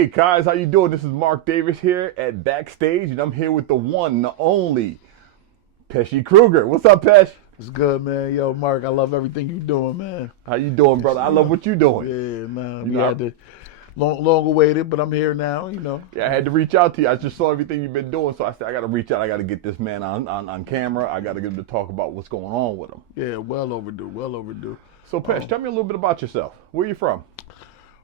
Hey guys, how you doing? This is Mark Davis here at Backstage, and I'm here with the one, the only, Peshy Kruger. What's up, Pesh? It's good, man. Yo, Mark, I love everything you doing, man. How you doing, brother? I love what you doing. Yeah, man. You We know, had to long awaited, but I'm here now. yeah, I had to reach out to you. I just saw everything you've been doing, so I said I got to reach out. I got to get this man on camera. I got to get him to talk about what's going on with him. Yeah, well overdue, well overdue. So, Pesh, tell me a little bit about yourself. Where you from?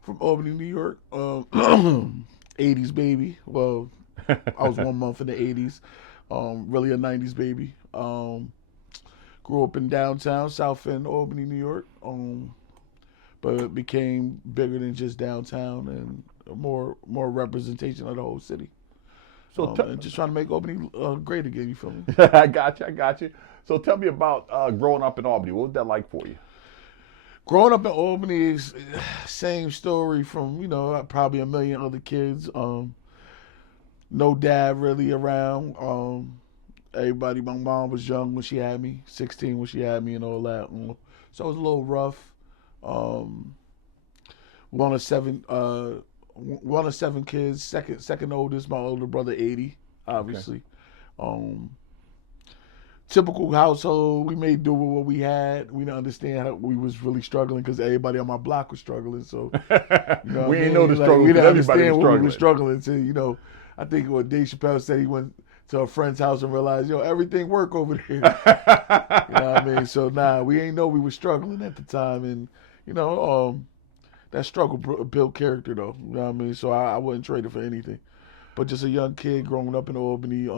From Albany, New York. 80s baby. Well, I was 1 month in the 80s. Really a 90s baby. Grew up in downtown, South End, Albany, New York. But it became bigger than just downtown and more representation of the whole city. So, And just trying to make Albany great again. You feel me? I got you. So, tell me about growing up in Albany. What was that like for you? Growing up in Albany is same story from, probably a million other kids. No dad really around. Everybody, my mom was young when she had me, 16 when she had me and all that. So it was a little rough. One of seven kids, second oldest, my older brother 80, obviously. Okay. Typical household. We made do with what we had. We didn't understand how we was really struggling because everybody on my block was struggling. So we ain't know the struggle. We didn't understand what we were struggling to. I think what Dave Chappelle said, he went to a friend's house and realized, everything work over there. You know what I mean? So we ain't know we were struggling at the time, and that struggle built character though. You know what I mean? So I wouldn't trade it for anything. But just a young kid growing up in Albany.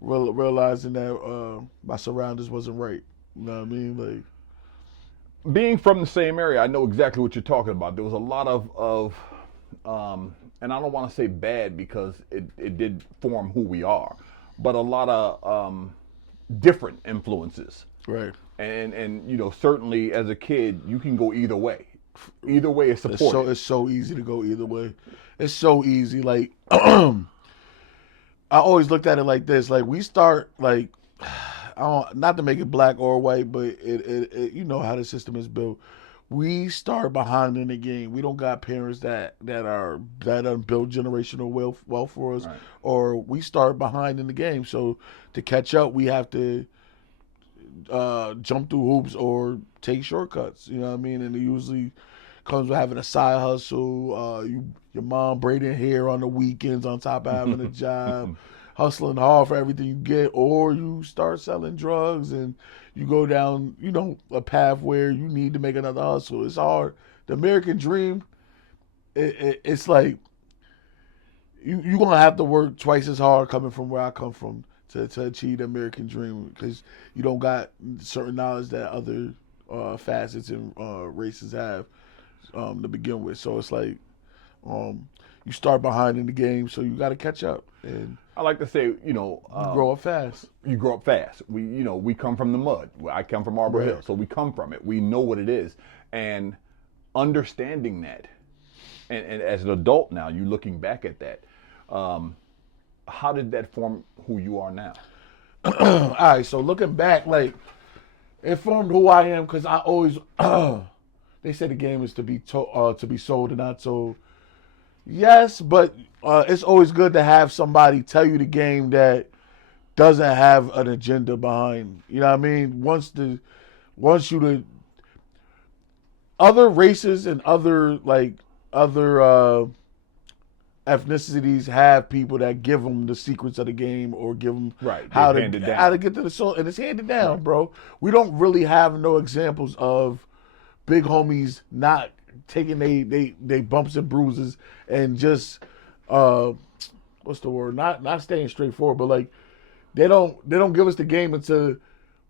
Realizing that my surroundings wasn't right. You know what I mean? Like, being from the same area, I know exactly what you're talking about. There was a lot of and I don't want to say bad because it did form who we are, but a lot of different influences. Right. And certainly as a kid, you can go either way. Either way is supported. It's so easy to go either way. It's so easy. Like, I always looked at it like this. Like, we start, like, not to make it black or white, but it you know how the system is built. We start behind in the game. We don't got parents that build generational wealth for us, right. Or we start behind in the game. So to catch up, we have to jump through hoops or take shortcuts. You know what I mean? And it usually comes with having a side hustle. Your mom braiding hair on the weekends on top of having a job, hustling hard for everything you get, or you start selling drugs and you go down, a path where you need to make another hustle. It's hard. The American dream, it's like you're going to have to work twice as hard coming from where I come from to achieve the American dream because you don't got certain knowledge that other facets and races have to begin with. So it's like you start behind in the game, so you got to catch up. And I like to say, you grow up fast. You grow up fast. We come from the mud. I come from Arbor Hill, so we come from it. We know what it is, and understanding that, and as an adult now, you looking back at that, how did that form who you are now? All right, so looking back, like it formed who I am because I always. They say the game is to be sold and not sold. Yes, but it's always good to have somebody tell you the game that doesn't have an agenda behind. You know what I mean? Once other races and other ethnicities have people that give them the secrets of the game or give them how to get to the soul, and it's handed down, right. Bro. We don't really have no examples of big homies not taking they bumps and bruises and just what's the word? Not staying straightforward, but like they don't give us the game until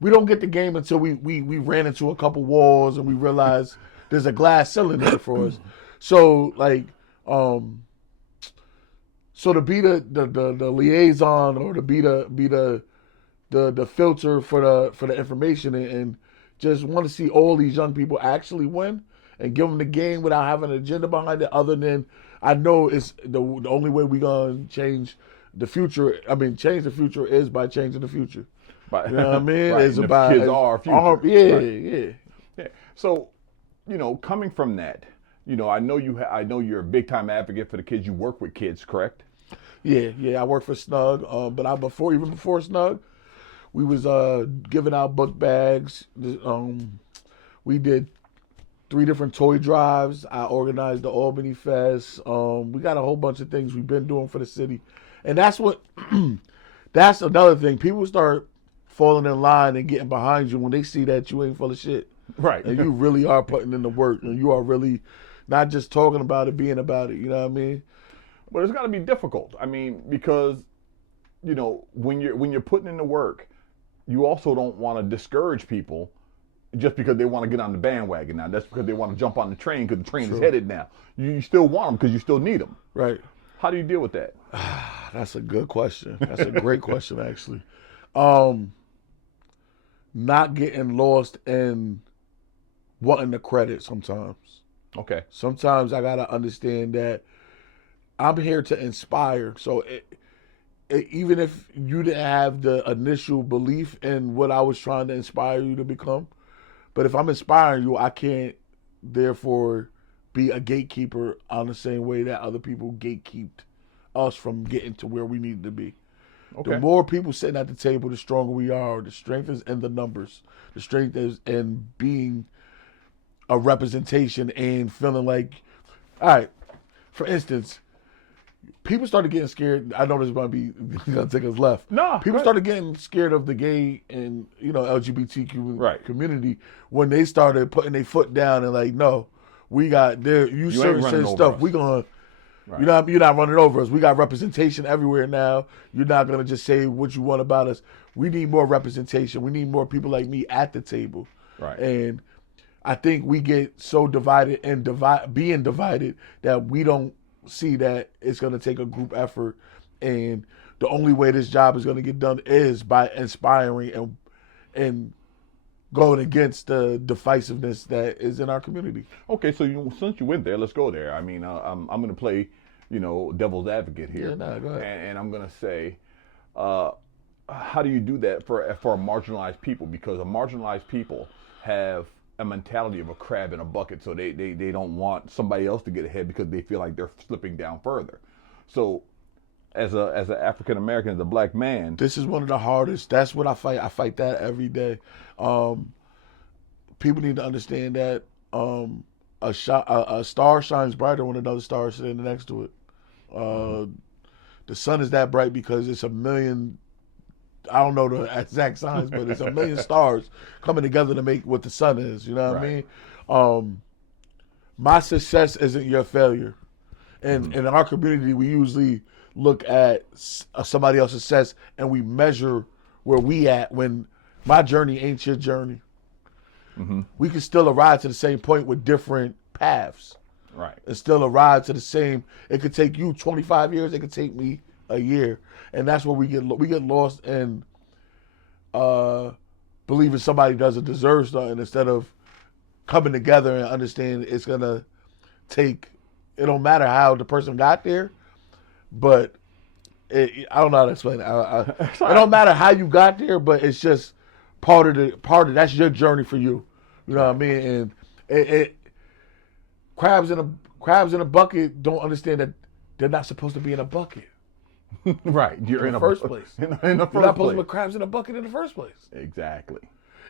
we don't get the game until we ran into a couple walls and we realize there's a glass ceiling there for us. So like so to be the liaison or to be the filter for the information and just want to see all these young people actually win and give them the game without having an agenda behind it other than I know it's the only way we're going to change the future. I mean, change the future is by changing the future. You know what I mean? Right. It's about kids are our future. Yeah, right. Yeah. So, coming from that, I know I know you're a big time advocate for the kids. You work with kids, correct? Yeah. I work for Snug, but even before Snug, we was giving out book bags. We did 3 different toy drives. I organized the Albany Fest. We got a whole bunch of things we've been doing for the city, and that's what. That's another thing. People start falling in line and getting behind you when they see that you ain't full of shit. Right. And you really are putting in the work, and you are really not just talking about it, being about it. You know what I mean? But it's got to be difficult. I mean, because when you're putting in the work, you also don't want to discourage people just because they want to get on the bandwagon now. That's because they want to jump on the train because the train is headed now. You still want them because you still need them. Right. How do you deal with that? That's a good question. That's a great question, actually. Not getting lost in wanting the credit sometimes. Okay. Sometimes I got to understand that I'm here to inspire. So even if you didn't have the initial belief in what I was trying to inspire you to become, but if I'm inspiring you, I can't therefore be a gatekeeper on the same way that other people gatekeeped us from getting to where we needed to be. Okay. The more people sitting at the table, the stronger we are. The strength is in the numbers. The strength is in being a representation and feeling like, all right, for instance, people started getting scared. I know this might be gonna take us left. No, people started getting scared of the gay and LGBTQ community when they started putting their foot down and like, no, we got there. You certain stuff. We gonna, you're not running over us. We got representation everywhere now. You're not gonna just say what you want about us. We need more representation. We need more people like me at the table. Right. And I think we get so divided and being divided that we don't see that it's going to take a group effort, and the only way this job is going to get done is by inspiring and going against the divisiveness that is in our community. Okay, so since you went there, let's go there. I mean, I'm going to play, devil's advocate here. Yeah, no, go ahead. And I'm going to say, how do you do that for a marginalized people? Because a marginalized people have a mentality of a crab in a bucket, so they don't want somebody else to get ahead because they feel like they're slipping down further. So as an African American, as a black man, this is one of the hardest. That's what I fight. I fight that every day. People need to understand that a star shines brighter when another star is sitting next to it. The sun is that bright because it's a million, I don't know the exact science, but it's a million stars coming together to make what the sun is. You know what I mean? My success isn't your failure. And in our community, we usually look at somebody else's success and we measure where we at when my journey ain't your journey. Mm-hmm. We can still arrive to the same point with different paths. Right. And still arrive to the same. It could take you 25 years. It could take me a year. And that's where we get lost in believing somebody doesn't deserve something instead of coming together and understanding it's going to take, it don't matter how the person got there, but I don't know how to explain it. It don't matter how you got there, but it's just part of that's your journey for you. You know what I mean? And crabs in a bucket don't understand that they're not supposed to be in a bucket. Right. You're in the first place. In the first You're not supposed place. to put crabs in a bucket in the first place. Exactly.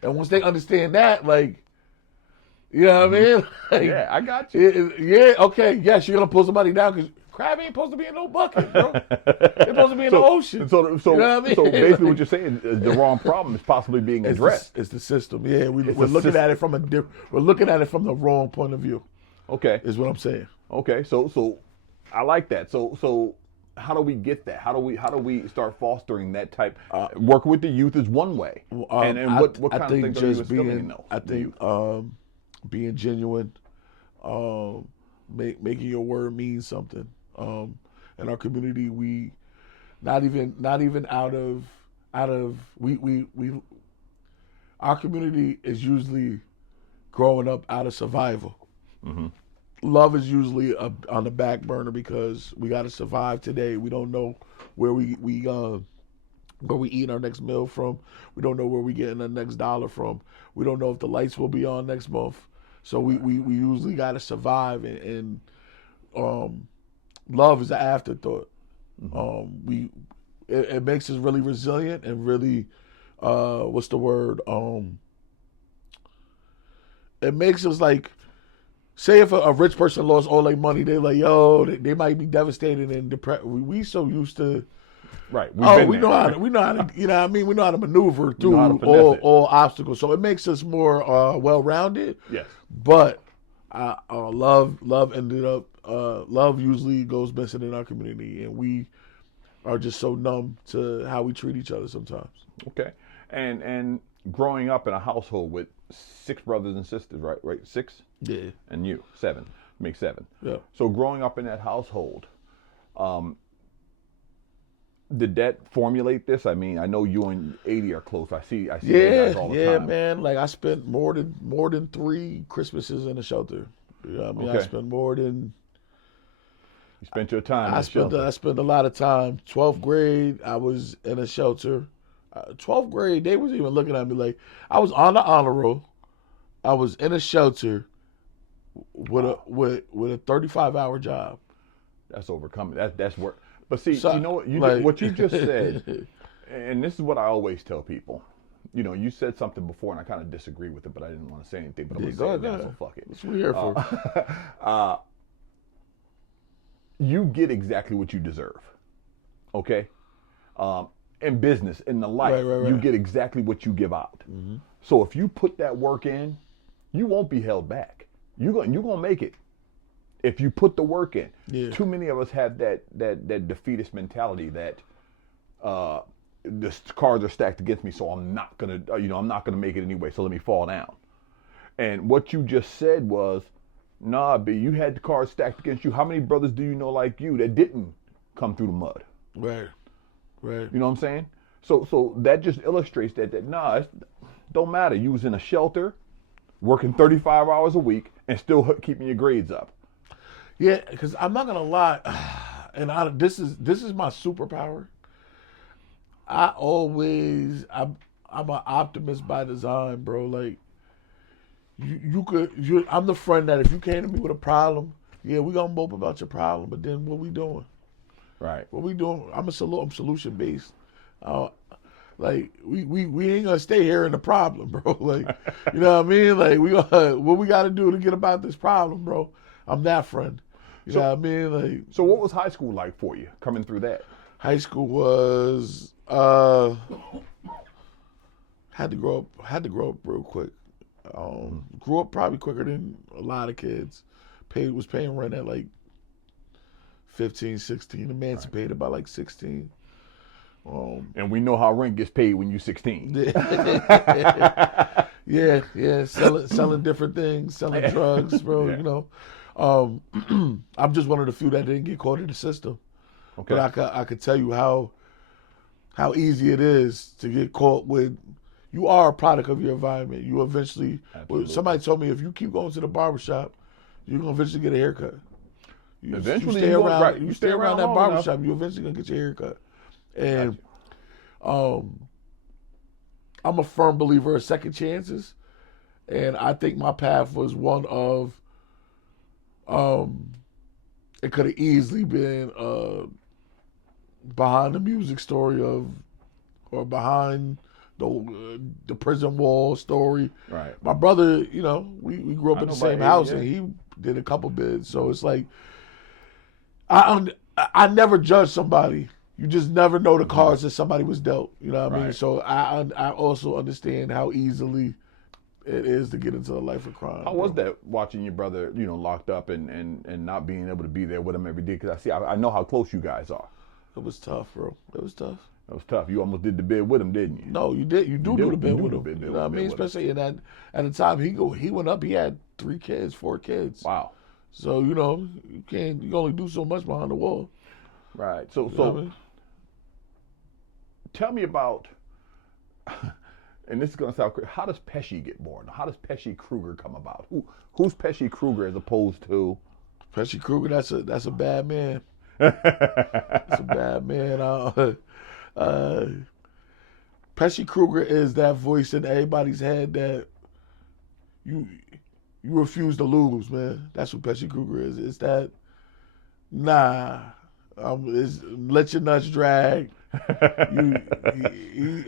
And once they understand that, like, you know what I mean? Like, yeah, I got you. Okay, yes, you're going to pull somebody down because crab ain't supposed to be in no bucket, bro. They're supposed to be in the ocean. So, you know what I mean? So basically what you're saying is the wrong problem is possibly being addressed. It's the system. Yeah, we're looking at it from we're looking at it from the wrong point of view. Okay. Is what I'm saying. Okay, so I like that. So how do we get that? How do we start fostering that type? Working with the youth is one way. And what kind of things are you instilling in those? I think being genuine, making your word mean something. In our community, we not even out of our community is usually growing up out of survival. Mm-hmm. Love is usually on the back burner because we got to survive today. We don't know where we eat our next meal from. We don't know where we getting the next dollar from. We don't know if the lights will be on next month. So we usually got to survive, and love is an afterthought. It makes us really resilient and really, what's the word? It makes us like, say if a rich person lost all their money, they're like, yo, they might be devastated and depressed. We so used to, Right. we know how to, you know what I mean? We know how to maneuver through all obstacles. So it makes us more well-rounded. Yes. But love ended up, love usually goes missing in our community, and we are just so numb to how we treat each other sometimes. Okay. And growing up in a household with 6 brothers and sisters, right? 6? Yeah. And you, 7. Make 7. Yeah. So growing up in that household, did that formulate this? I mean, I know you and 80 are close. I see you guys all the time. Yeah, man. Like I spent more than 3 Christmases in a shelter. You know what I mean? Okay. I spent more than. You spent your time in a shelter. I spent a lot of time. 12th grade, I was in a shelter. 12th grade, they was even looking at me like I was on the honor roll. I was in a shelter with a 35-hour job. That's overcoming. That's work. But see, So, you know what what you just said, and this is what I always tell people. You know, you said something before, and I kind of disagree with it, but I didn't want to say anything. But I'm going to say it now, so fuck it. That's what we're here for. You get exactly what you deserve. Okay? In business, in the life, Right. you get exactly what you give out. Mm-hmm. So if you put that work in, you won't be held back. You're gonna make it. If you put the work in. Yeah. Too many of us have that defeatist mentality that the cards are stacked against me, so I'm not gonna make it anyway. So let me fall down. And what you just said was, nah, B, you had the cards stacked against you. How many brothers do you know like you that didn't come through the mud? Right. You know what I'm saying? So that just illustrates that it don't matter. You was in a shelter, working 35 hours a week, and still keeping your grades up. Yeah, because I'm not gonna lie, and this is my superpower. I'm an optimist by design, bro. Like I'm the friend that if you came to me with a problem, yeah, we gonna mope about your problem, but then what we doing? Right. What we doing? I'm solution based. Like we ain't gonna stay here in the problem, bro. Like, you know what I mean? Like what we gotta do to get about this problem, bro. I'm that friend. You know what I mean? Like. So what was high school like for you coming through that? High school was had to grow up real quick. Grew up probably quicker than a lot of kids. Was paying rent at like 15, 16. Emancipated by like 16. And we know how rent gets paid when you're 16. Yeah. Selling different things, selling drugs, bro. Yeah. You know, I'm just one of the few that didn't get caught in the system. Okay. But I could tell you how easy it is to get caught with. You are a product of your environment. You eventually. Somebody told me if you keep going to the barbershop, you're gonna eventually get a haircut. You stay around that barbershop, you eventually gonna get your haircut. And I'm a firm believer of second chances, and I think my path was one of. It could have easily been behind the music story or behind the prison wall story. Right. My brother, you know, we grew up in the same house, and he did a couple bids. So it's like I never judge somebody. You just never know the cards that somebody was dealt. You know what I mean? So I also understand how easily it is to get into a life of crime. How was that watching your brother, you know, locked up and not being able to be there with him every day? Because I know how close you guys are. It was tough, bro. It was tough. It was tough. You almost did the bid with him, didn't you? No, you did. You do the bid with him. You know what I mean? Especially at the time he went up. He had 4 kids. Wow. So you know you can only do so much behind the wall. Right. So what I mean? Tell me about. And this is going to sound crazy. How does Peshy get born? How does Peshy Kruger come about? Who's Peshy Kruger as opposed to? Peshy Kruger, that's a bad man. That's a bad man. Peshy Kruger is that voice in everybody's head that you refuse to lose, man. That's what Peshy Kruger is. It's that, nah, it's let your nuts drag.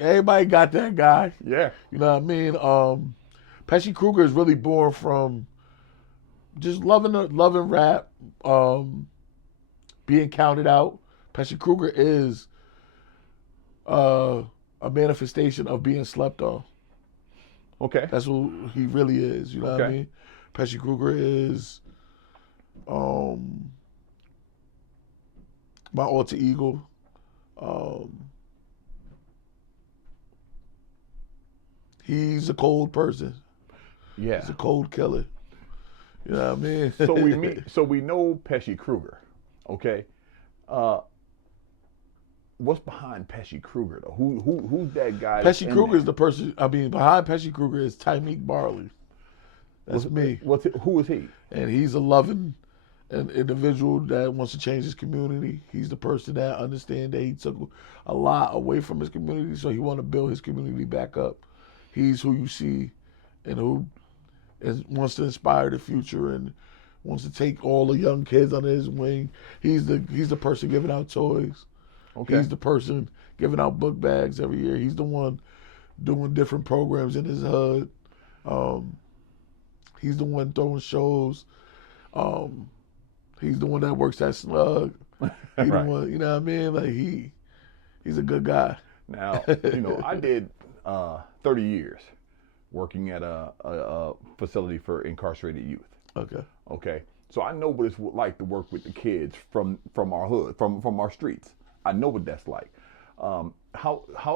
Everybody got that guy. Yeah. You know what I mean? Peshy Kruger is really born from just loving rap, being counted out. Peshy Kruger is a manifestation of being slept on. Okay. That's what he really is. You know what I mean? Peshy Kruger is my alter ego. He's a cold person. Yeah. He's a cold killer. You know what I mean? So we know Peshy Kruger. Okay. What's behind Peshy Kruger though? Who's that guy? Peshy Kruger is the person. I mean, behind Peshy Kruger is Tymeek Barley. That's me. Who is he? And he's a loving an individual that wants to change his community. He's the person that understands that he took a lot away from his community, so he want to build his community back up. He's who you see, and who wants to inspire the future and wants to take all the young kids under his wing. He's the person giving out toys. Okay. He's the person giving out book bags every year. He's the one doing different programs in his hood. He's the one throwing shows. He's the one that works at Slug. He's right. The one, you know what I mean? Like he's a good guy. Now, I did 30 years working at a facility for incarcerated youth. Okay. So I know what it's like to work with the kids from our hood, from our streets. I know what that's like. How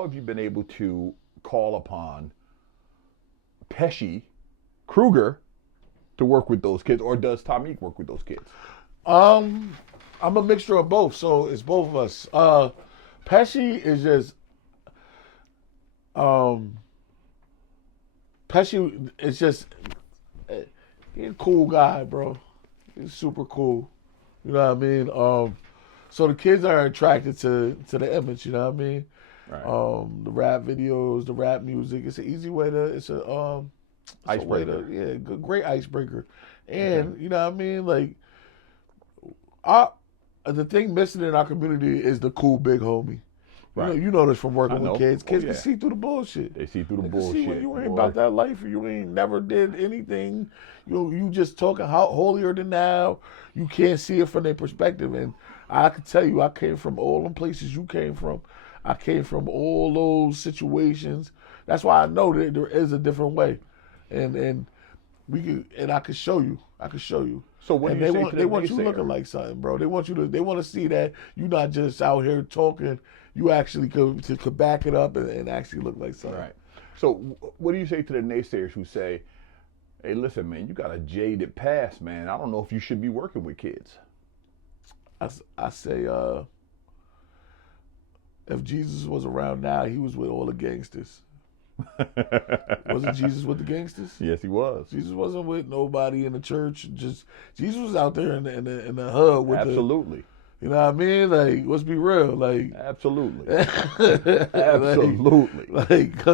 have you been able to call upon Peshy Kruger to work with those kids, or does Tymeek work with those kids? I'm a mixture of both, so it's both of us. Peshy is just Peshy is just he's a cool guy, bro. He's super cool. You know what I mean? So the kids are attracted to the image, you know what I mean? Right. The rap videos, the rap music. It's an easy way to icebreaker. Great icebreaker. And you know what I mean? Like the thing missing in our community is the cool big homie. Right. You know this from working with kids. Kids can see through the bullshit. They see through the bullshit. See when you ain't about that life, you ain't never did anything. You just talking holier than thou. You can't see it from their perspective. And I can tell you, I came from all them places you came from. I came from all those situations. That's why I know that there is a different way, and I can show you. So what do you say to they want you looking like something, bro. They want to see that you're not just out here talking. You actually could back it up and actually look like something. Right. So what do you say to the naysayers who say, "Hey, listen, man, you got a jaded past, man. I don't know if you should be working with kids." I say, if Jesus was around now, he was with all the gangsters. Wasn't Jesus with the gangsters? Yes, he was. Jesus wasn't with nobody in the church. Just Jesus was out there in the hood with absolutely. You know what I mean? Like, let's be real. Like, absolutely, absolutely. Like,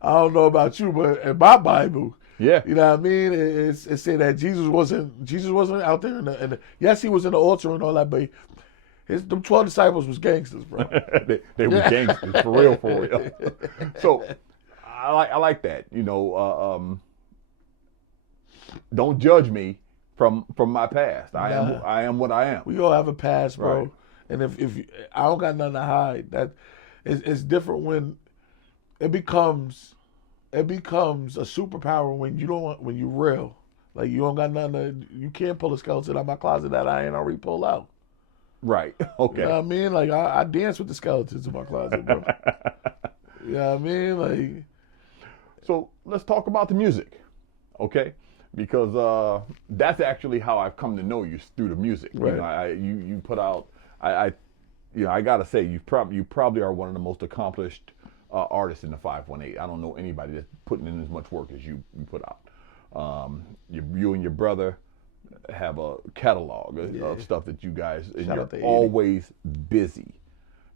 I don't know about you, but in my Bible, yeah, you know what I mean. It said that Jesus wasn't out there in the yes, he was in the altar and all that, but the 12 disciples was gangsters, bro. they were gangsters for real. So I like that. Don't judge me from my past. I am what I am. We all have a past, bro. Right. And if I don't got nothing to hide, that it's different when it becomes a superpower when you're real. Like you don't got nothing you can't pull a skeleton out of my closet that I ain't already pulled out. Right. Okay. You know what I mean? Like I dance with the skeletons in my closet, bro. You know what I mean? Like, so let's talk about the music. Okay? Because that's actually how I've come to know you, through the music. Right. You put out I gotta say you probably are one of the most accomplished artists in the 518. I don't know anybody that's putting in as much work as you put out. You and your brother have a catalog of stuff that you guys, and you're always busy.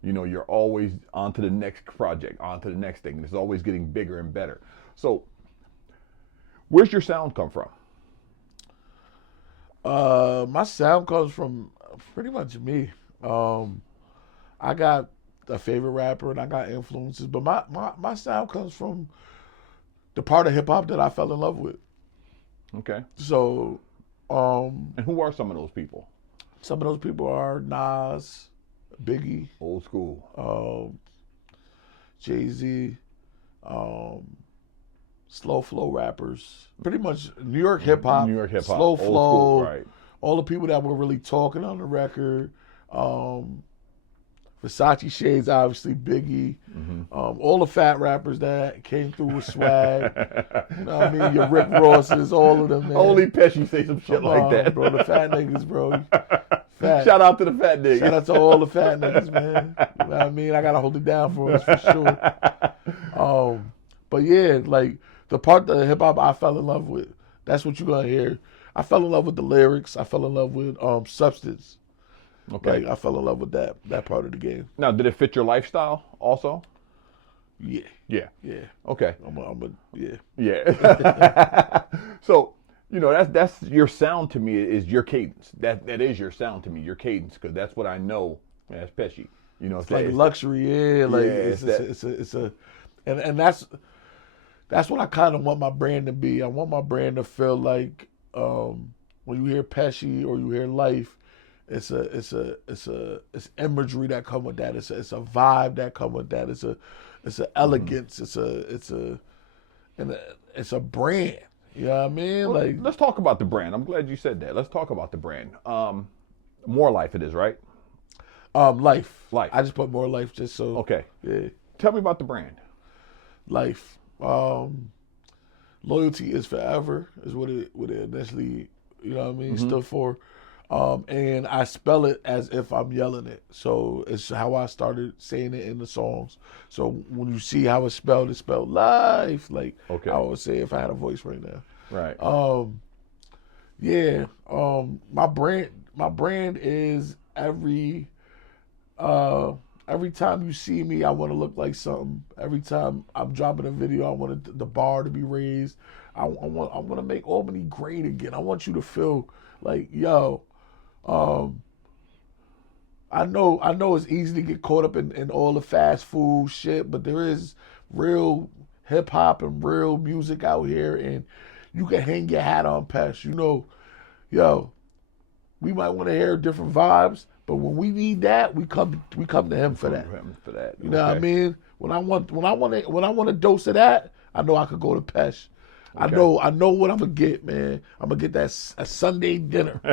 You're always on to the next project, on to the next thing. It's always getting bigger and better. So where's your sound come from? My sound comes from pretty much me. I got a favorite rapper and I got influences, but my sound comes from the part of hip hop that I fell in love with. Okay. So, And who are some of those people? some of those people are Nas, Biggie, Old school. Jay-Z, slow flow rappers. Pretty much New York hip hop, New York hip hop. slow Old flow, school, right. all the people that were really talking on the record. Versace shades, obviously Biggie. All the fat rappers that came through with swag. You know what I mean? Your Rick Rosses, all of them, man. Only Peshy say some shit Come like on, that. bro. The fat niggas, bro. Fat. Shout out to the fat niggas. Shout out to all the fat niggas, man. You know what I mean? I gotta hold it down for us for sure. But yeah, like the part of hip hop I fell in love with. That's what you're gonna hear. I fell in love with the lyrics. I fell in love with substance. Okay. Like I fell in love with that part of the game. Now, did it fit your lifestyle also? Yeah, Yeah. yeah. Okay. Yeah. Yeah. So, you know, that's your sound to me is your cadence. That is your sound to me, your cadence, because that's what I know as Peshy. You know, It's like luxury, yeah. Like it's a, and that's what I kind of want my brand to be. I want my brand to feel like when you hear Peshy or you hear Life, it's imagery that come with that. It's a vibe that come with that. It's a elegance. It's a brand. You know what I mean? Well, like let's talk about the brand. I'm glad you said that. Let's talk about the brand. More Life it is, right? Life. Life. I just put more life just so. Okay. Yeah. Tell me about the brand. Life. Loyalty is forever is what it initially, you know what I mean, stood for. And I spell it as if I'm yelling it. So it's how I started saying it in the songs. So when you see how it's spelled life. Like Okay. I would say if I had a voice right now. Right. Yeah. My brand is every time you see me, I want to look like something. Every time I'm dropping a video, I want the bar to be raised. I want to make Albany great again. I want you to feel like, yo, I know it's easy to get caught up in all the fast food shit, but there is real hip hop and real music out here, and you can hang your hat on Pesh. You know, yo, we might want to hear different vibes, but when we need that, we come to him for that. You know what I mean? When I want a dose of that, I know I could go to Pesh. Okay. I know what I'm gonna get, man. I'm gonna get a Sunday dinner. You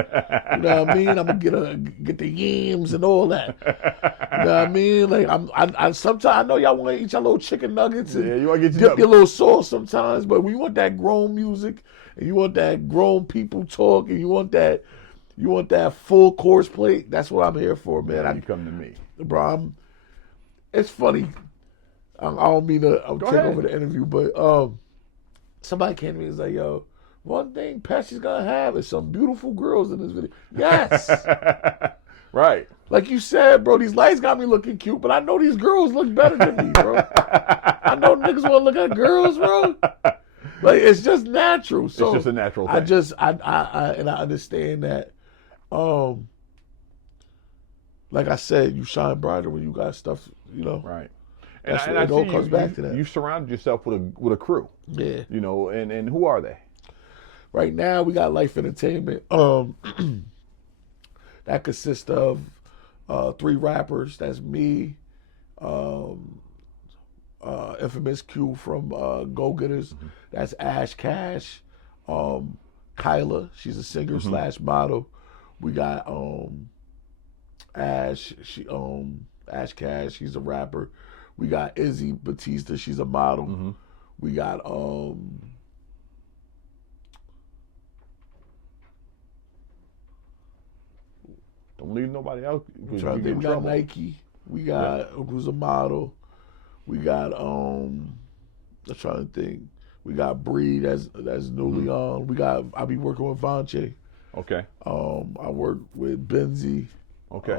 know what I mean? I'm gonna get the yams and all that. You know what I mean? Like I sometimes I know y'all want to eat your little chicken nuggets and you want to get dip your little sauce sometimes, but when you want that grown music and you want that grown people talk and you want that full course plate, that's what I'm here for, man. You come to me, bro. It's funny. I don't mean to take over the interview, but somebody came to me and was like, yo, one thing Peshy's gonna have is some beautiful girls in this video. Yes. Right. Like you said, bro, these lights got me looking cute, but I know these girls look better than me, bro. I know niggas wanna look at girls, bro. Like it's just natural. So it's just a natural thing. I understand that. Like I said, you shine brighter when you got stuff, you know. Right. And it all comes back to that. You surrounded yourself with a crew. Yeah. You know, and who are they? Right now we got Life Entertainment. That consists of 3 rappers. That's me, Infamous Q from Go Getters. Mm-hmm. That's Ash Cash. Kyla, she's a singer / model. We got Ash, Ash Cash, she's a rapper. We got Izzy Batista, she's a model. Mm-hmm. We got don't leave nobody out. We got Nike. We got who's a model. We got I'm trying to think. We got Bree that's newly on. I be working with Vonche. Okay. I work with Benzie. Okay.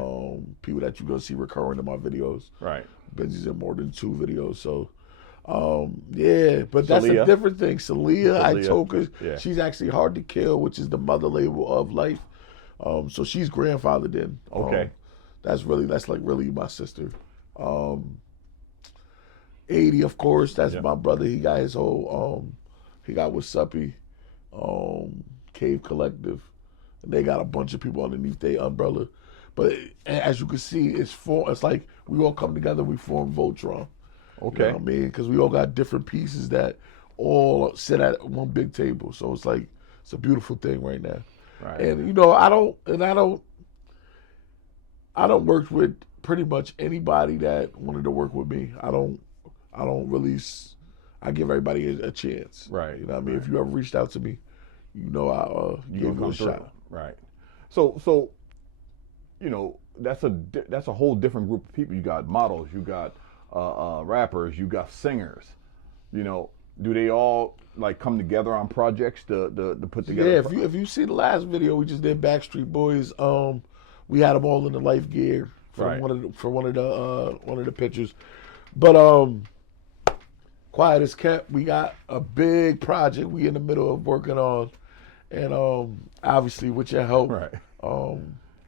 People that you're gonna see recurring in my videos. Right. Benzie's in more than 2 videos. So Yeah, but that's a Celia. different thing. Celia, I Celia. told her Yeah. she's actually Hard to Kill, which is the mother label of Life. So she's grandfathered in. Okay. That's like really my sister. 80, of course, that's Yep. my brother. He got his whole he got Wasapi, Cave Collective. And they got a bunch of people underneath their umbrella. But as you can see, it's like we all come together, we form Voltron. Okay. You know what I mean? Because we all got different pieces that all sit at one big table. So it's like, it's a beautiful thing right now. Right. And you know, I don't work with pretty much anybody that wanted to work with me. I don't really. I give everybody a chance. Right. You know what I mean? If you ever reached out to me, you know I'll give you a shot. Right. So, you know, that's a whole different group of people. You got models, you got rappers, you got singers. You know, do they all like come together on projects to put together? Yeah, if you see the last video we just did, Backstreet Boys, we had them all in the life gear for Right. one of the pictures. But quiet as kept, we got a big project we in the middle of working on, and obviously with your help, Right.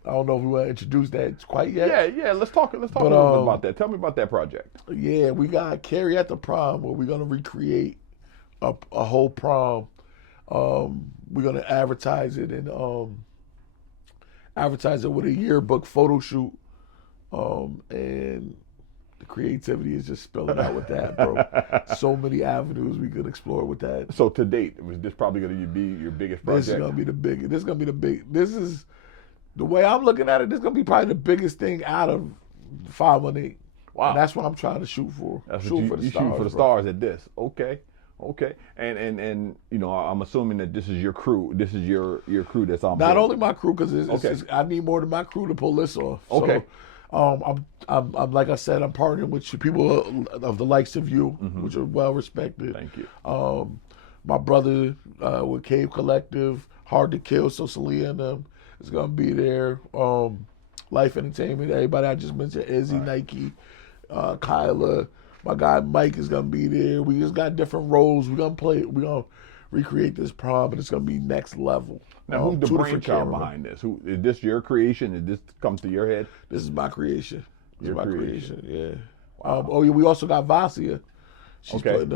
I don't know if we want to introduce that quite yet. Yeah. Let's talk a little bit about that. Tell me about that project. Yeah, we got Carrie at the prom where we're gonna recreate a whole prom. We're gonna advertise it and advertise it with a yearbook photo shoot. And the creativity is just spilling out with that, bro. So many avenues we could explore with that. So to date, was this probably going to be your biggest project? This is gonna be the biggest. This is the way I'm looking at it. This is gonna be probably the biggest thing out of 518. Wow. And that's what I'm trying to shoot for. That's shoot what for the you stars, shoot for the bro. stars at this. Okay. And you know, I'm assuming that this is your crew. This is your crew that's on. Not board. only my crew, because I need more than my crew to pull this off. Okay. So, I'm like I said, I'm partnering with people of the likes of you, which are well respected. Thank you. My brother with Cave Collective, Hard to Kill, so Celia and them is gonna be there. Life Entertainment, everybody I just mentioned, Izzy, right. Nike, Kyla, my guy Mike is gonna be there. We just got different roles. We're gonna recreate this prom, and it's gonna be next level. Now, who's the brainchild behind this? Who is this? Your creation? Did this come to your head? This is my creation. Your creation. Yeah. Wow. Yeah, we also got Vasia. She's okay. putting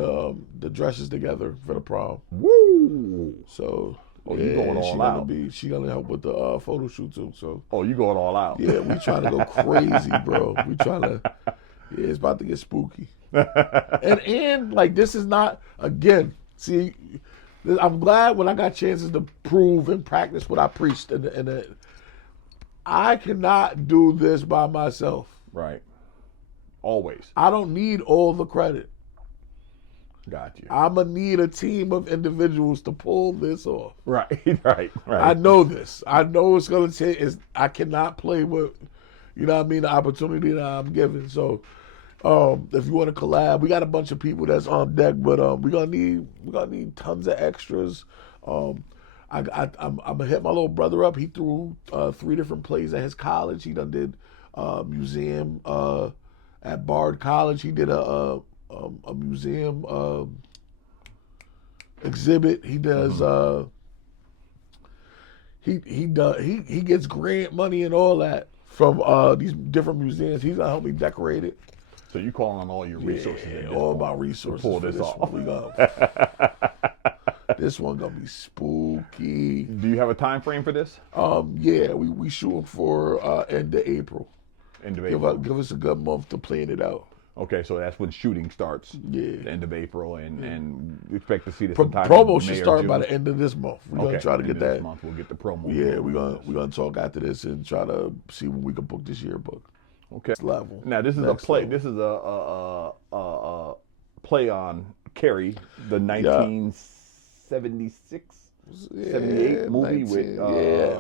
the dresses together for the prom. Woo! So. You going all out. She gonna help with the photo shoot too. So. You going all out. Yeah, we trying to go crazy, bro. We trying to. Yeah, it's about to get spooky. and like this is not again. See, I'm glad when I got chances to prove and practice what I preached. And I cannot do this by myself. Right. Always. I don't need all the credit. Got you. I'm gonna need a team of individuals to pull this off. Right. I know this. I know it's gonna take. I cannot play with, you know what I mean, the opportunity that I'm given. So, if you want to collab, we got a bunch of people that's on deck, but we're gonna need tons of extras. I'm gonna hit my little brother up. He threw 3 different plays at his college. He done did museum at Bard College. He did a museum exhibit. He does he gets grant money and all that from these different museums. He's gonna help me decorate it. So you calling on all your resources? All my resources. To pull this off. This one gonna be spooky. Do you have a time frame for this? Yeah, we shooting for end of April. End of April. Give us a good month to plan it out. Okay, so that's when shooting starts. Yeah. The end of April, and we expect to see this sometime. Promo should start by the end of this month. We're gonna try to get that. This month we'll get the promo. Yeah, we're gonna talk after this and try to see when we can book this yearbook. Okay. Next level. Now this is Next a play. level. This is a play on Carrie, the 1976. 78 movie 19,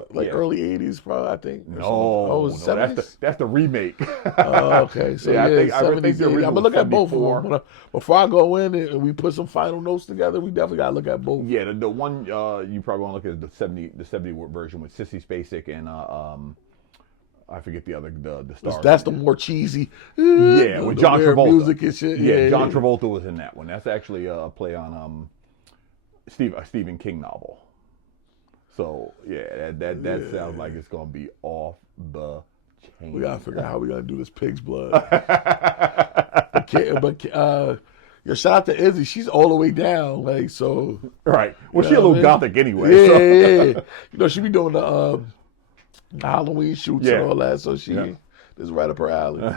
with early 80s probably, I think. No, that's the remake. Okay, so I think 70s, the I'm gonna look at both of 74. them. Before I go in and we put some final notes together, we definitely gotta look at both. Yeah, the one you probably want to look at is the 70 version with Sissy Spacek and I forget the other the star. That's the more cheesy. Yeah, with John Travolta. Music and shit. Yeah, John Travolta was in that one. That's actually a play on a Stephen King novel. So yeah, that sounds like it's gonna be off the chain. We gotta figure out how we gotta do this pig's blood. But shout out to Izzy. She's all the way down, like so. Right. Well, she's a little gothic anyway. Yeah, so. yeah. You know, she be doing the Halloween shoots and all that. So this is right up her alley.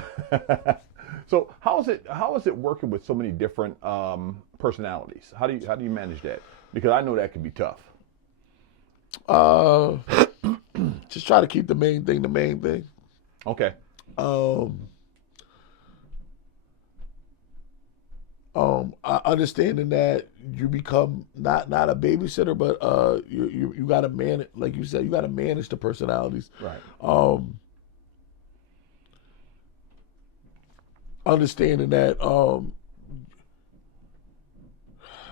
So how is it working with so many different personalities? How do you manage that? Because I know that can be tough. Just try to keep the main thing. Okay. Understanding that you become not a babysitter, but you got to manage, like you said, you got to manage the personalities. Right. Understanding that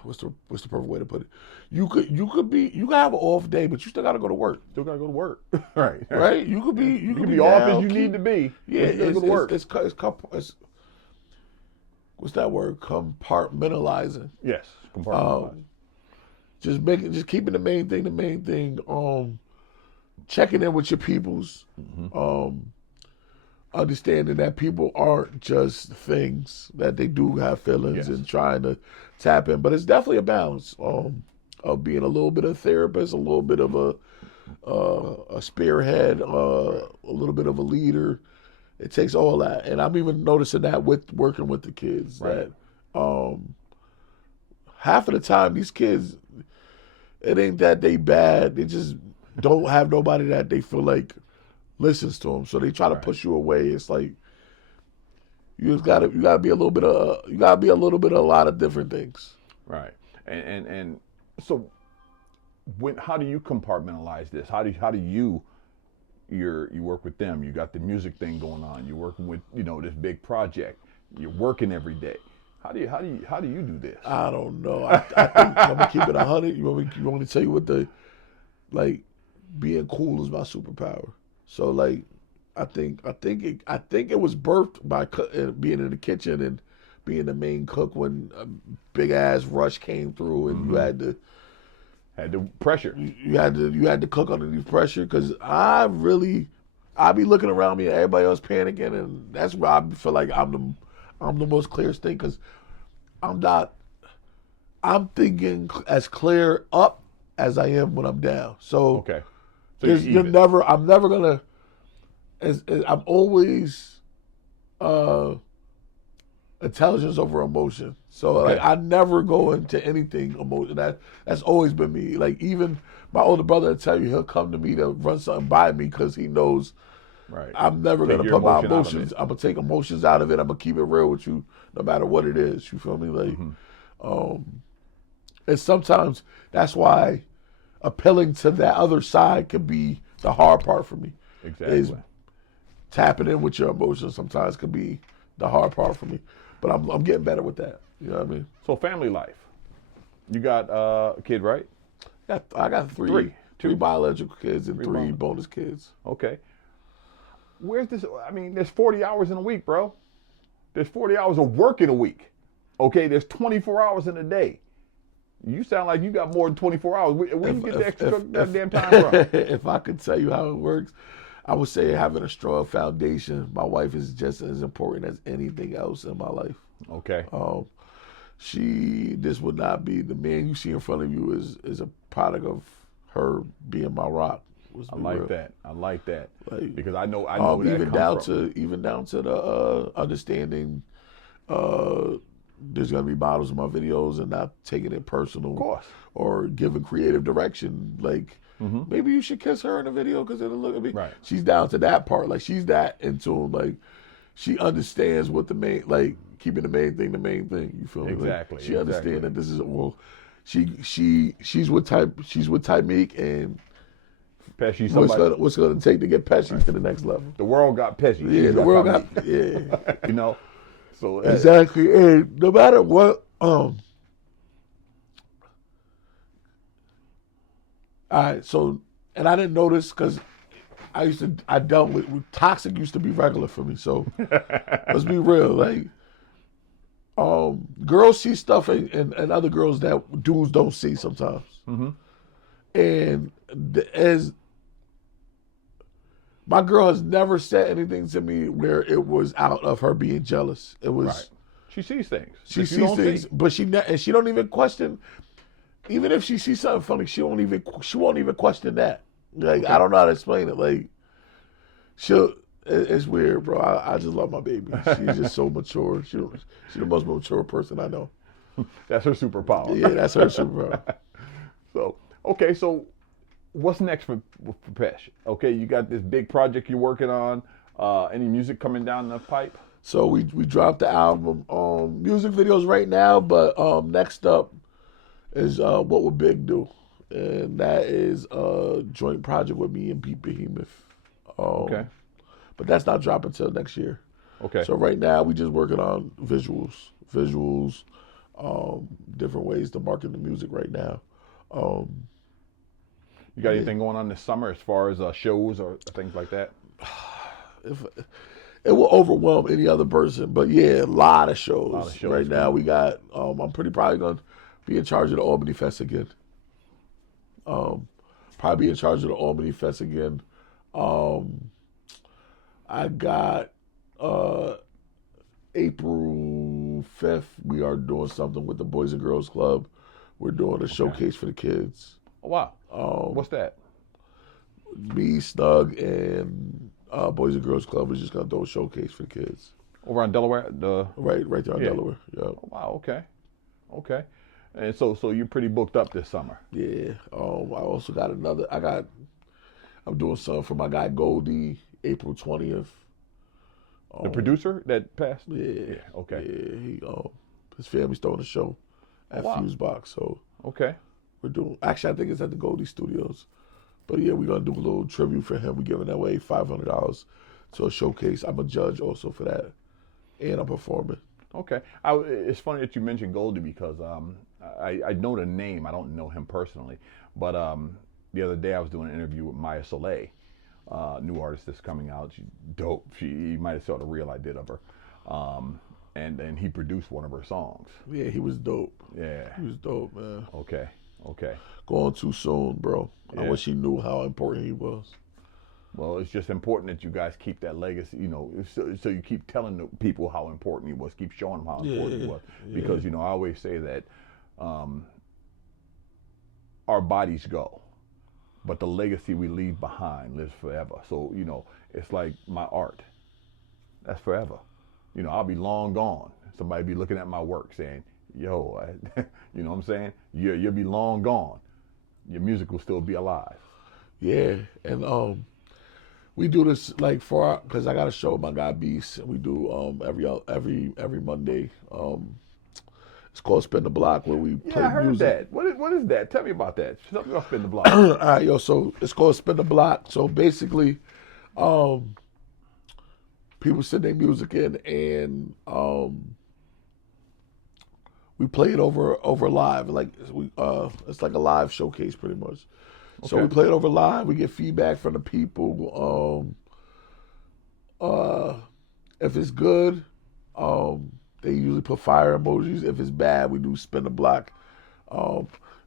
what's the perfect way to put it? You could have an off day, but you still got to go to work. Still got to go to work. Right. Right. You could be off down, as you need to be. Yeah. It's go to work. It's what's that word? Compartmentalizing. Yes. Compartmentalizing. Just keeping the main thing. Checking in with your peoples. Mm-hmm. Understanding that people aren't just things, that they do have feelings, and trying to tap in. But it's definitely a balance of being a little bit of a therapist, a little bit of a spearhead, a little bit of a leader. It takes all that. And I'm even noticing that with working with the kids, right. that half of the time these kids, it ain't that they bad. They just don't have nobody that they feel like listens to them, so they try to push you away. It's like you gotta be a little bit of a lot of different things. Right. And so how do you compartmentalize this? How do you work with them? You got the music thing going on. You're working with this big project. You're working every day. How do you do this? I don't know. I think I'm gonna keep it 100. You want me to tell you what being cool is my superpower. So I think it was birthed by being in the kitchen and being the main cook when a big ass rush came through and you had to pressure. You had to cook underneath pressure, because I be looking around me and everybody else panicking, and that's where I feel like I'm the most clearest thing, because I'm thinking as clear up as I am when I'm down. So okay. I'm never gonna. I'm always intelligence over emotion. So I never go into anything emotion. That's always been me. Like even my older brother will tell you, he'll come to me to run something by me because he knows I'm never gonna put my emotions. I'm gonna take emotions out of it. I'm gonna keep it real with you, no matter what it is. You feel me? Like, and sometimes that's why appealing to that other side could be the hard part for me. Exactly. Is tapping in with your emotions sometimes could be the hard part for me. But I'm getting better with that. You know what I mean? So family life. You got a kid, right? I got three biological kids and three bonus kids. Okay. Where's this? I mean, there's 40 hours in a week, bro. There's 40 hours of work in a week. Okay, there's 24 hours in a day. You sound like you got more than 24 hours. Where do you get the extra goddamn time from? If I could tell you how it works, I would say having a strong foundation. My wife is just as important as anything else in my life. Okay. This would not be the man you see in front of you is a product of her being my rock. I like that. Like, because I know even down to the understanding. There's gonna be models in my videos and not taking it personal, of course, or giving creative direction. Like maybe you should kiss her in the video because it'll look at me. Right. She's down to that part. Like she's that into him. Like she understands what keeping the main thing. You feel me? Exactly. Like, she understands that this is she's with Tymeek and Peshy. What's gonna take to get Peshy to the next level? The world got Peshy. Yeah, the world got you know. So exactly, and no matter what, all right. So, and I didn't notice because I dealt with toxic used to be regular for me. So let's be real. Like, girls see stuff and other girls that dudes don't see sometimes. Mm-hmm. And as my girl has never said anything to me where it was out of her being jealous. It was Right. She sees things. she sees things, but she don't even question. Even if she sees something funny, she won't even question that. Like, Okay. I don't know how to explain it. Like, it's weird, bro. I just love my baby. She's just so mature. She's the most mature person I know. That's her superpower. Yeah, that's her superpower. So, okay, so what's next for Pesh? Okay, you got this big project you're working on. Any music coming down the pipe? So we dropped the album, music videos right now, but next up is What Would Big Do? And that is a joint project with me and Pete Behemoth. Okay. But that's not dropping until next year. Okay. So right now we just working on visuals, different ways to market the music right now. You got anything going on this summer as far as shows or things like that? It will overwhelm any other person, but yeah, a lot of shows. Right now we got, I'm probably going to be in charge of the Albany Fest again. Probably be in charge of the Albany Fest again. I got April 5th, we are doing something with the Boys and Girls Club. We're doing a showcase for the kids. Oh, wow. What's that? Me, Snug, and Boys and Girls Club is just going to do a showcase for the kids. Over on Delaware? Right there on Delaware. Yeah. Oh, wow, okay. And so you're pretty booked up this summer. Yeah. I also got I'm doing something for my guy Goldie, April 20th. The producer that passed? Yeah. Okay. Yeah, his family's throwing a show at Fusebox, so okay. We're doing. Actually, I think it's at the Goldie Studios, but yeah, we're gonna do a little tribute for him. We're giving away $500 to a showcase. I'm a judge also for that, and I'm performing. Okay. It's funny that you mentioned Goldie because I know the name. I don't know him personally, but the other day I was doing an interview with Maya Soleil. New artist that's coming out. She's dope. You might have saw the reel I did of her. And he produced one of her songs. Yeah, he was dope. Yeah. He was dope, man. Okay. Going too soon, bro. Yeah. I wish he knew how important he was. Well, it's just important that you guys keep that legacy, so you keep telling the people how important he was, keep showing them how important he was. Because, I always say that our bodies go, but the legacy we leave behind lives forever. So, it's like my art. That's forever. I'll be long gone. Somebody be looking at my work saying, yo, you know what I'm saying? You'll be long gone. Your music will still be alive. Yeah, and we do this like because I got a show with my guy Beast, and we do every Monday. It's called Spin the Block, where we play I heard music. that. What is that? Tell me about that. Something about Spin the Block. All right, yo. So it's called Spin the Block. So basically, people send their music in, and we play it over live. Like it's like a live showcase, pretty much. So we play it over live. We get feedback from the people. If it's good, they usually put fire emojis. If it's bad, we do Spin the Block.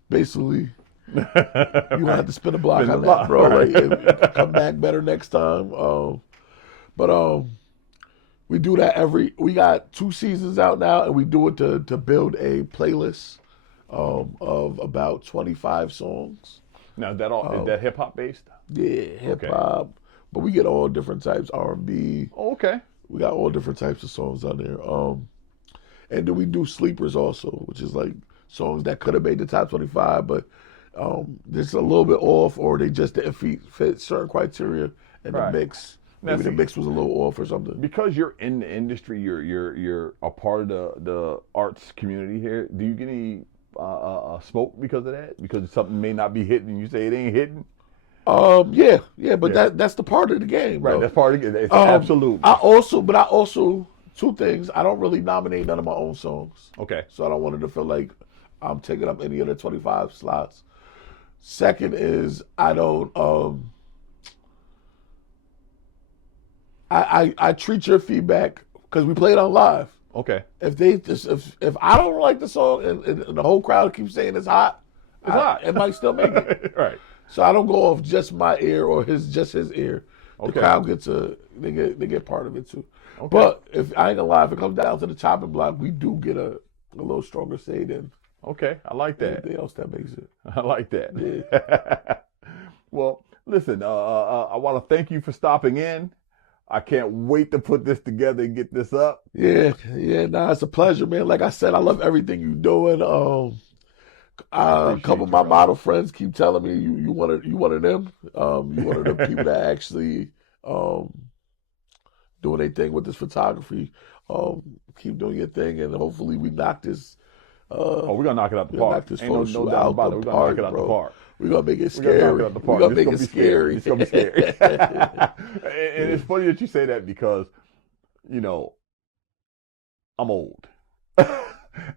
Basically, you gonna have to spin the block on that, bro. Right. Like, come back better next time. But we do that we got 2 seasons out now, and we do it to build a playlist of about 25 songs. Now, is that hip hop based? Yeah, hip hop. But we get all different types, R&B. Oh, okay. We got all different types of songs on there. And then we do sleepers also, which is like songs that could have made the top 25, but just a little bit off, or they just didn't fit certain criteria in the mix. Maybe the mix was a little off or something. Because you're in the industry, you're a part of the arts community here. Do you get any smoke because of that? Because something may not be hitting, and you say it ain't hitting. Yeah, but that's the part of the game, right? Bro. That's part of it. It's absolute. I also 2 things. I don't really nominate none of my own songs. Okay. So I don't want it to feel like I'm taking up any of the 25 slots. Second is I don't I treat your feedback because we play it on live. Okay. If I don't like the song and the whole crowd keeps saying it's hot, it might still make it. Right. So I don't go off just my ear or just his ear. The crowd they get part of it too. Okay. But if I ain't gonna lie, if it comes down to the chopping block, we do get a little stronger say than. Okay, I like that. Anything else that makes it. I like that. Yeah. Well, listen, I want to thank you for stopping in. I can't wait to put this together and get this up. Yeah, it's a pleasure, man. Like I said, I love everything you're doing. A couple of my model friends keep telling me you one of them. You one of the people that actually doing their thing with this photography. Keep doing your thing, and hopefully we knock this. We're gonna knock it out the park. Ain't no doubt about it. We're gonna knock it out the park. We're gonna make it scary. We're gonna make it scary. It's gonna be scary. And it's funny that you say that because, I'm old,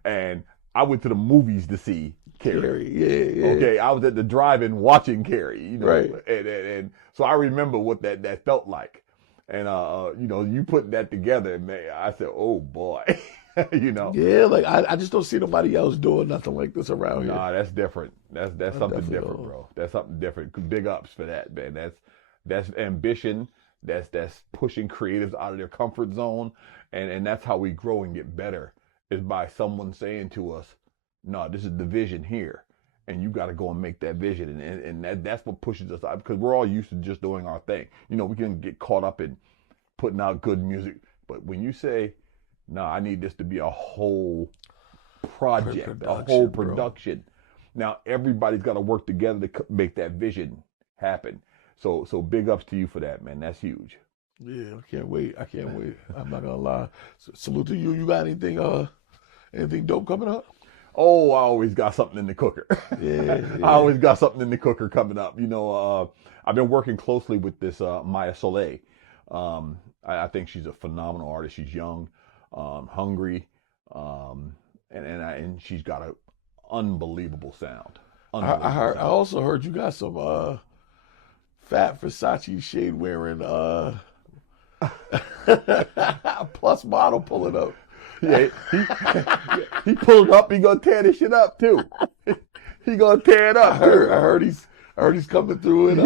and I went to the movies to see Carrie. Yeah. Okay, I was at the drive-in watching Carrie. Right. And so I remember what that felt like, and you putting that together, man. I said, oh boy. Yeah, like I just don't see nobody else doing nothing like this around here. Nah, that's different. That's something different, bro. That's something different. Big ups for that, man. That's ambition. That's pushing creatives out of their comfort zone, and that's how we grow and get better, is by someone saying to us, no, this is the vision here, and you got to go and make that vision, and that's what pushes us out, because we're all used to just doing our thing. We can get caught up in putting out good music, but when you say, no, I need this to be a whole project, a whole production. Bro. Now everybody's got to work together to make that vision happen. So big ups to you for that, man. That's huge. Yeah, I can't wait. I'm not gonna lie. Salute to you. You got anything dope coming up? Oh, I always got something in the cooker. Yeah. I always got something in the cooker coming up. I've been working closely with this Maya Soleil. I think she's a phenomenal artist. She's young. Hungry, and she's got an unbelievable sound. I also heard you got some fat Versace shade wearing plus model pulling up. Yeah, he pulled up. He gonna tear this shit up too. He gonna tear it up. I heard he's coming through and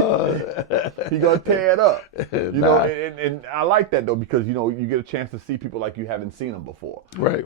he gonna tear it up. And I like that though, because you get a chance to see people like you haven't seen them before. Right.